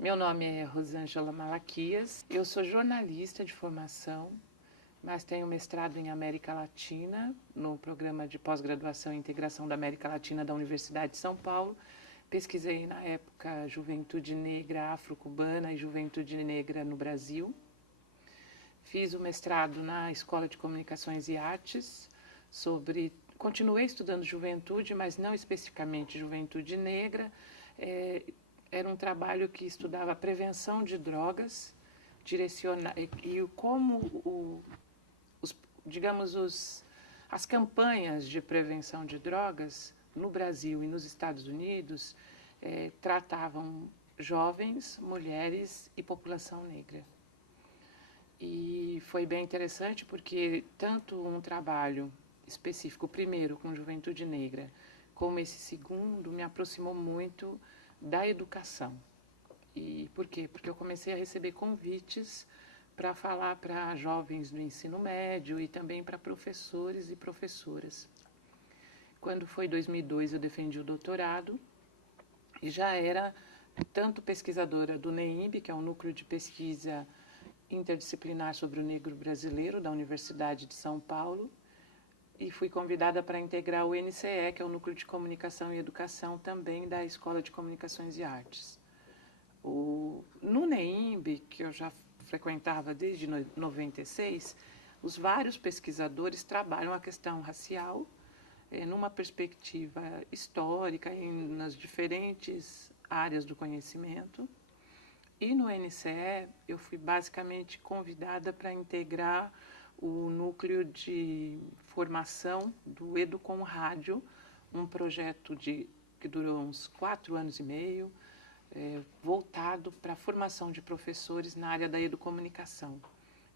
Meu nome é Rosângela Malaquias, eu sou jornalista de formação, mas tenho mestrado em América Latina, no programa de pós-graduação e integração da América Latina da Universidade de São Paulo. Pesquisei na época juventude negra afro-cubana e juventude negra no Brasil. Fiz o mestrado na Escola de Comunicações e Artes continuei estudando juventude, mas não especificamente juventude negra. Era um trabalho que estudava a prevenção de drogas, e como as campanhas de prevenção de drogas no Brasil e nos Estados Unidos tratavam jovens, mulheres e população negra. E foi bem interessante porque tanto um trabalho específico, primeiro com juventude negra, como esse segundo, me aproximou muito da educação. E por quê? Porque eu comecei a receber convites para falar para jovens do ensino médio e também para professores e professoras. Quando foi 2002, eu defendi o doutorado e já era tanto pesquisadora do NEIMB, que é o Núcleo de Pesquisa Interdisciplinar sobre o Negro Brasileiro, da Universidade de São Paulo, e fui convidada para integrar o NCE, que é o Núcleo de Comunicação e Educação, também da Escola de Comunicações e Artes. No NEIMB, que eu já frequentava desde 96, os vários pesquisadores trabalham a questão racial numa perspectiva histórica nas diferentes áreas do conhecimento. E no NCE, eu fui basicamente convidada para integrar o núcleo de formação do Educom Rádio, um projeto que durou uns 4 anos e meio, voltado para a formação de professores na área da educomunicação.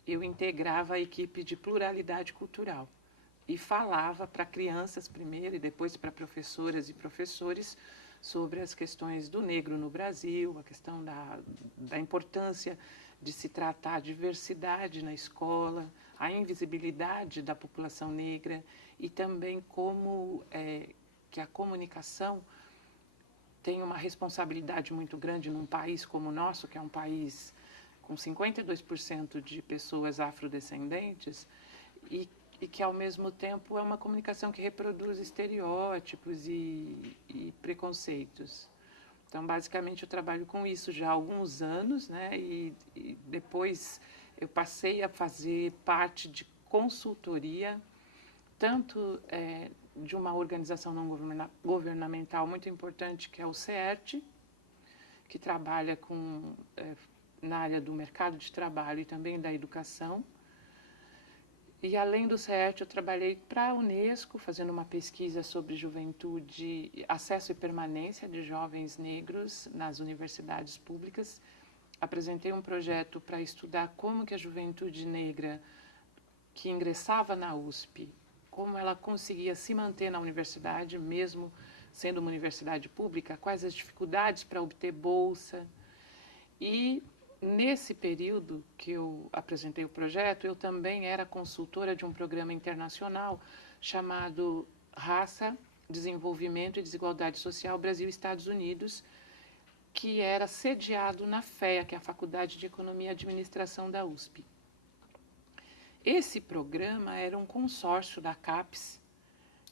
Eu integrava a equipe de pluralidade cultural e falava para crianças primeiro e depois para professoras e professores sobre as questões do negro no Brasil, a questão da importância de se tratar a diversidade na escola, a invisibilidade da população negra e também como que a comunicação tem uma responsabilidade muito grande num país como o nosso, que é um país com 52% de pessoas afrodescendentes e que, ao mesmo tempo, é uma comunicação que reproduz estereótipos e preconceitos. Então, basicamente, eu trabalho com isso já há alguns anos, né? E depois eu passei a fazer parte de consultoria, tanto de uma organização não governamental muito importante, que é o CERT, que trabalha na área do mercado de trabalho e também da educação. E, além do CERT, eu trabalhei para a Unesco, fazendo uma pesquisa sobre juventude, acesso e permanência de jovens negros nas universidades públicas. Apresentei um projeto para estudar como que a juventude negra que ingressava na USP, como ela conseguia se manter na universidade, mesmo sendo uma universidade pública, quais as dificuldades para obter bolsa. E nesse período que eu apresentei o projeto, eu também era consultora de um programa internacional chamado Raça, Desenvolvimento e Desigualdade Social Brasil e Estados Unidos, que era sediado na FEA, que é a Faculdade de Economia e Administração da USP. Esse programa era um consórcio da CAPES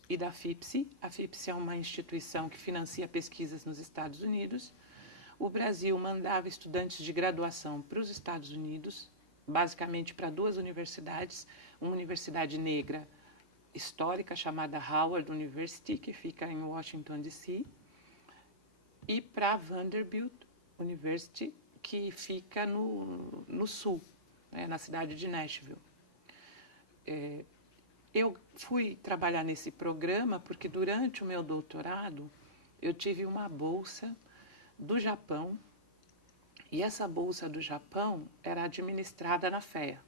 e da FIPSE. A FIPSE é uma instituição que financia pesquisas nos Estados Unidos. O Brasil mandava estudantes de graduação para os Estados Unidos, basicamente para 2 universidades, uma universidade negra histórica chamada Howard University, que fica em Washington, D.C., e para a Vanderbilt University, que fica no sul, na cidade de Nashville. Eu fui trabalhar nesse programa porque durante o meu doutorado eu tive uma bolsa do Japão, e essa bolsa do Japão era administrada na FEA.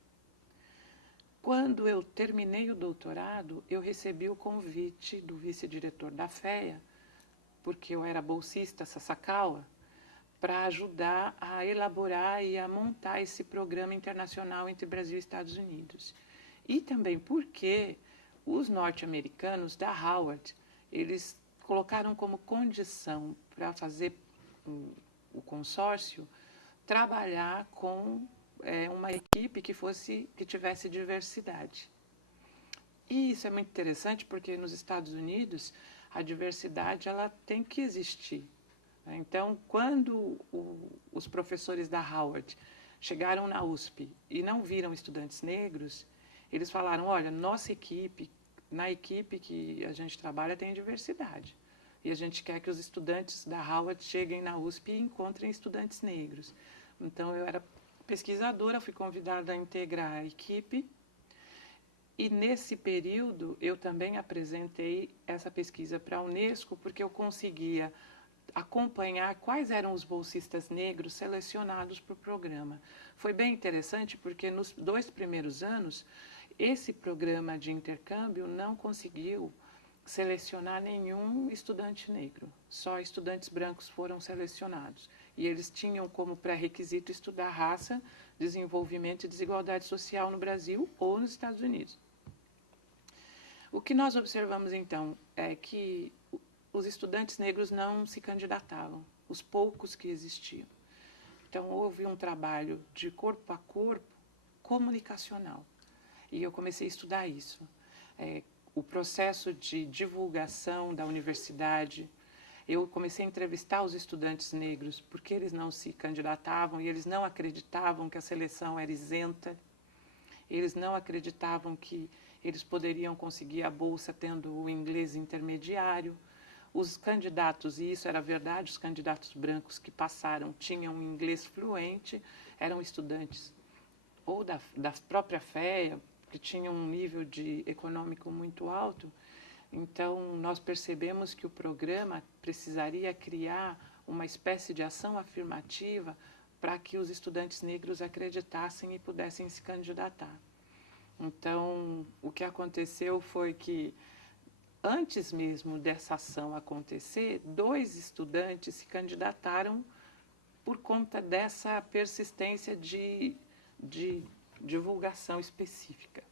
Quando eu terminei o doutorado, eu recebi o convite do vice-diretor da FEA, porque eu era bolsista Sasakawa, para ajudar a elaborar e a montar esse programa internacional entre Brasil e Estados Unidos. E também porque os norte-americanos da Howard, eles colocaram como condição para fazer o consórcio trabalhar com uma equipe que tivesse diversidade. E isso é muito interessante porque nos Estados Unidos a diversidade ela tem que existir. Então, quando os professores da Howard chegaram na USP e não viram estudantes negros, eles falaram, olha, nossa equipe, na equipe que a gente trabalha tem diversidade. E a gente quer que os estudantes da Howard cheguem na USP e encontrem estudantes negros. Então, eu era pesquisadora, fui convidada a integrar a equipe. E nesse período, eu também apresentei essa pesquisa para a Unesco, porque eu conseguia acompanhar quais eram os bolsistas negros selecionados para o programa. Foi bem interessante, porque nos 2 primeiros anos, esse programa de intercâmbio não conseguiu selecionar nenhum estudante negro. Só estudantes brancos foram selecionados. E eles tinham como pré-requisito estudar raça, desenvolvimento e desigualdade social no Brasil ou nos Estados Unidos. O que nós observamos, então, é que os estudantes negros não se candidatavam, os poucos que existiam. Então, houve um trabalho de corpo a corpo comunicacional. E eu comecei a estudar isso. O processo de divulgação da universidade. Eu comecei a entrevistar os estudantes negros porque eles não se candidatavam e eles não acreditavam que a seleção era isenta. Eles não acreditavam que eles poderiam conseguir a bolsa tendo o inglês intermediário. Os candidatos, e isso era verdade, os candidatos brancos que passaram tinham um inglês fluente, eram estudantes ou da própria FEA, que tinham um nível econômico muito alto. Então, nós percebemos que o programa precisaria criar uma espécie de ação afirmativa para que os estudantes negros acreditassem e pudessem se candidatar. Então, o que aconteceu foi que, antes mesmo dessa ação acontecer, 2 estudantes se candidataram por conta dessa persistência de divulgação específica.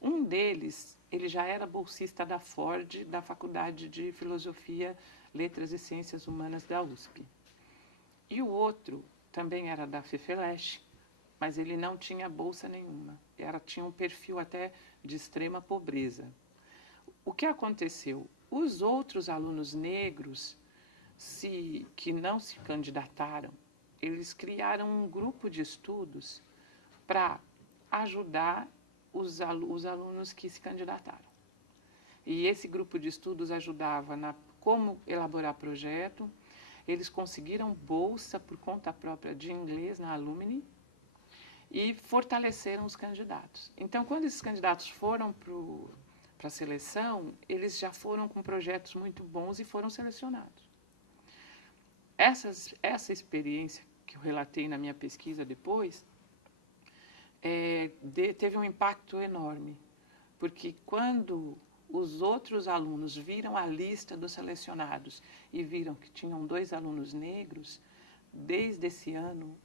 Um deles, ele já era bolsista da Ford, da Faculdade de Filosofia, Letras e Ciências Humanas da USP. E o outro também era da FEFELESH, mas ele não tinha bolsa nenhuma. Tinha um perfil até de extrema pobreza. O que aconteceu? Os outros alunos negros que não se candidataram, eles criaram um grupo de estudos para ajudar os alunos que se candidataram. E esse grupo de estudos ajudava como elaborar projeto. Eles conseguiram bolsa por conta própria de inglês na Alumni e fortaleceram os candidatos. Então, quando esses candidatos foram para a seleção, eles já foram com projetos muito bons e foram selecionados. Essa experiência que eu relatei na minha pesquisa depois, teve um impacto enorme, porque quando os outros alunos viram a lista dos selecionados e viram que tinham 2 alunos negros, desde esse ano,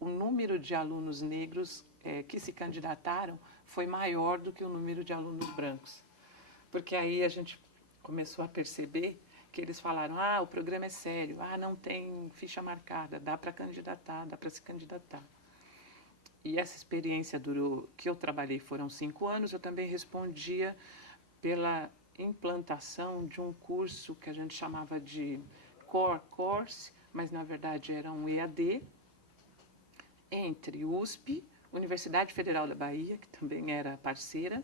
o número de alunos negros que se candidataram foi maior do que o número de alunos brancos. Porque aí a gente começou a perceber que eles falaram, o programa é sério, não tem ficha marcada, dá para candidatar, dá para se candidatar. E essa experiência que eu trabalhei foram 5 anos, eu também respondia pela implantação de um curso que a gente chamava de Core Course, mas na verdade era um EAD, entre USP, Universidade Federal da Bahia, que também era parceira,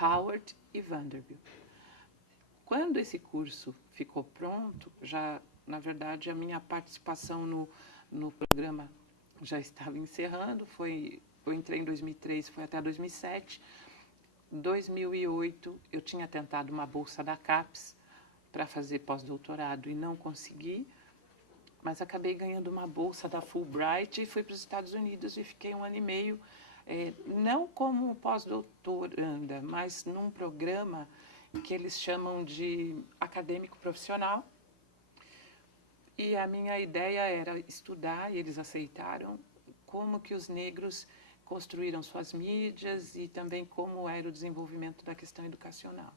Howard e Vanderbilt. Quando esse curso ficou pronto, na verdade, a minha participação no programa já estava encerrando. Eu entrei em 2003, foi até 2007. Em 2008, eu tinha tentado uma bolsa da CAPES para fazer pós-doutorado e não consegui, mas acabei ganhando uma bolsa da Fulbright e fui para os Estados Unidos e fiquei 1 ano e meio, não como pós-doutoranda, mas num programa que eles chamam de acadêmico profissional. E a minha ideia era estudar, e eles aceitaram, como que os negros construíram suas mídias e também como era o desenvolvimento da questão educacional.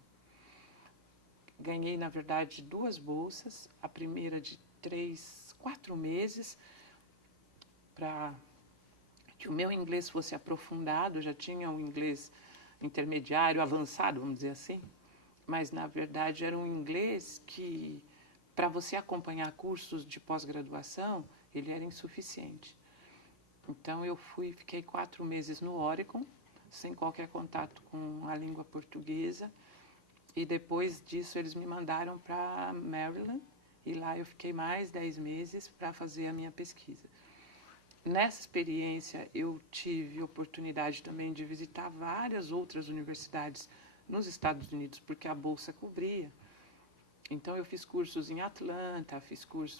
Ganhei, na verdade, 2 bolsas, a primeira de 4 meses, para que o meu inglês fosse aprofundado, já tinha um inglês intermediário, avançado, vamos dizer assim, mas, na verdade, era um inglês que, para você acompanhar cursos de pós-graduação, ele era insuficiente. Então, eu fiquei 4 meses no Oregon, sem qualquer contato com a língua portuguesa, e depois disso eles me mandaram para Maryland, e lá eu fiquei mais 10 meses para fazer a minha pesquisa. Nessa experiência, eu tive oportunidade também de visitar várias outras universidades nos Estados Unidos, porque a bolsa cobria. Então, eu fiz cursos em Atlanta,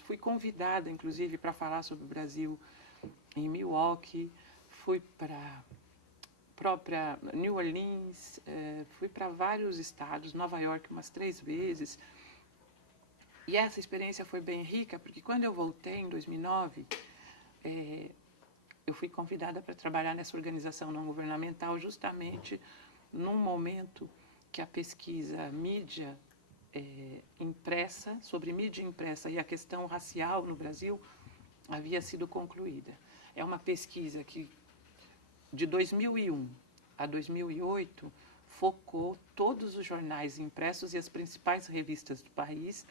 fui convidada, inclusive, para falar sobre o Brasil em Milwaukee, fui para própria New Orleans, fui para vários estados, Nova York umas 3 vezes. E essa experiência foi bem rica, porque quando eu voltei em 2009, eu fui convidada para trabalhar nessa organização não governamental justamente num momento que a pesquisa mídia impressa, sobre mídia impressa e a questão racial no Brasil havia sido concluída. É uma pesquisa que, de 2001 a 2008, focou todos os jornais impressos e as principais revistas do país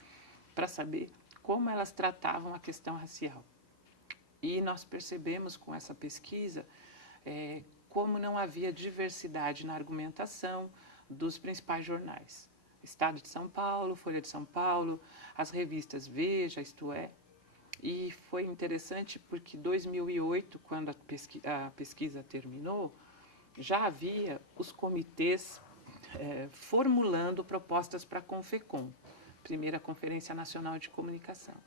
para saber como elas tratavam a questão racial. E nós percebemos com essa pesquisa como não havia diversidade na argumentação dos principais jornais. Estado de São Paulo, Folha de São Paulo, as revistas Veja, Isto É. E foi interessante porque em 2008, quando a pesquisa terminou, já havia os comitês formulando propostas para a Confecom, Primeira Conferência Nacional de Comunicação.